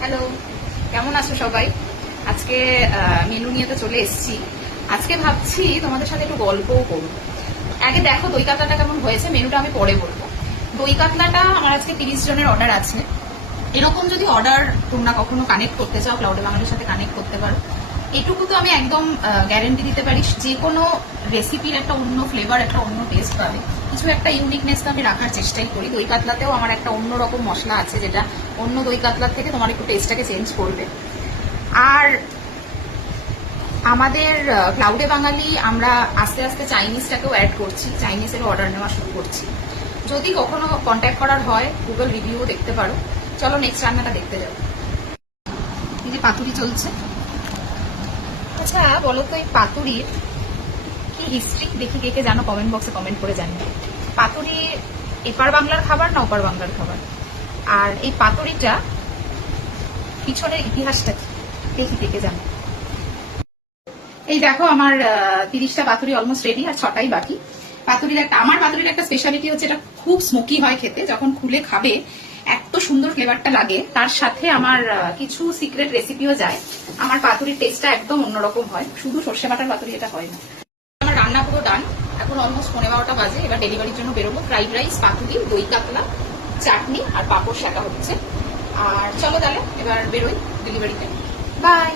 Hello, কেমন আছো সবাই? আজকে মেনু নিয়ে তো চলে এসেছি। আজকে ভাবছি তোমাদের সাথে একটু গল্পও করবো। আগে দেখো দই কাতলাটা কেমন হয়েছে, মেনুটা আমি পরে বলবো। দই কাতলাটা আমার আজকে 30 জনের অর্ডার আছে। এরকম যদি অর্ডার তোমরা কখনো কানেক্ট করতে চাও, ক্লাউডে বাঙালির সাথে কানেক্ট করতে পারো। এটুকু তো আমি একদম গ্যারেন্টি দিতে পারি, যে কোনো রেসিপির একটা অন্য ফ্লেভার, একটা অন্য টেস্ট পাবে। কিছু একটা ইউনিকনেস তো আমি রাখার চেষ্টাই করি। দই কাতলাতেও আমার একটা অন্যরকম মশলা আছে, যেটা অন্য দই কাতলার থেকে তোমার একটু টেস্টটাকে চেঞ্জ করবে। আর আমাদের ক্লাউডে বাঙালি আমরা আস্তে আস্তে চাইনিজটাকেও অ্যাড করছি, চাইনিজেরও অর্ডার নেওয়া শুরু করছি। যদি কখনো কন্ট্যাক্ট করার হয়, গুগল রিভিউ দেখতে পারো। চলো নেক্সট রান্নাটা দেখতে যাবো। এই যে পাতুরি চলছে। আচ্ছা বলো তো, এই পাতুরির কি হিস্ট্রি দেখি, কে কে জানো কমেন্ট বক্সে কমেন্ট করে জানি। পাতুরি এপার বাংলার খাবার না ওপার বাংলার খাবার? আর এই পাতুরিটা পিছনের ইতিহাসটা কি দেখি, কে কে জানো। এই দেখো আমার 30টা পাতুরি অলমোস্ট রেডি, আর 6টাই বাকি। আমার পাতুরির একটা স্পেশালিটি হচ্ছে, এটা খুব স্মোকি হয় খেতে। যখন খুলে খাবে এত সুন্দর ফ্লেভারটা লাগে। তার সাথে আমার কিছু সিক্রেট রেসিপিও যায়। আমার পাতুরির টেস্টটা একদম অন্যরকম হয়, শুধু সর্ষে বাটার পাতুরি এটা হয় না। আমার রান্না পুরো ডান। এখন অলমোস্ট 12:15 বাজে। এবার ডেলিভারির জন্য বেরোবো। ফ্রাইড রাইস, পাতুরি, দই কাতলা, চাটনি আর পাঁপড় শাকা হচ্ছে। আর চলো তাহলে এবার বেরোই ডেলিভারিতে। বাই।